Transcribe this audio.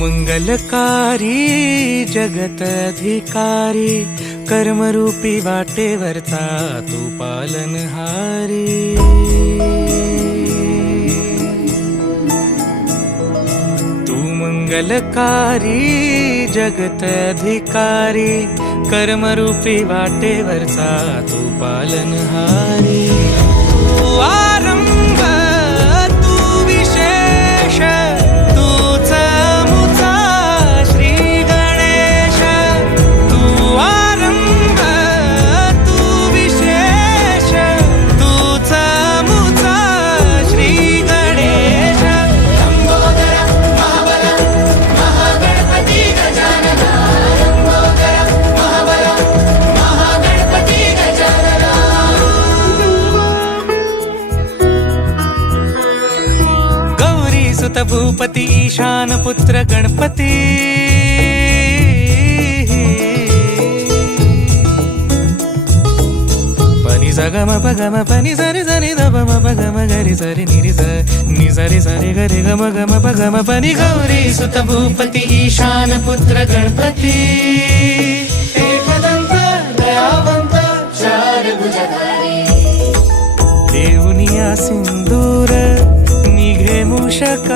मंगलकारी जगत अधिकारी, कर्मरूपी वाटेवरचा तू पालनहारी। तू मंगलकारी जगत अधिकारी, कर्मरूपी वाटेवरचा तू पालनहारी। तू आरंभ तू विशेष, तूच मुचा श्री गणेश। तू आरंभ तू विशेष, तूच मुचा श्री गणेश। लंबोदर महाबल महागणपती गजानना, लंबोदर महाबल महागणपती गजानना। गौरी सुत भूपती ईशान पुत्र गणपती, पनी सगम पगम पनी सरी सरी दम पगम गरी सरी निरी नि सरी सरी गरी गम गम पगम पनी। गौरी सुत भूपती ईशान पुत्र गणपती, एकदंत दयावंत चार भुजधारी। देऊनिया सिंदूर निघे मूषक,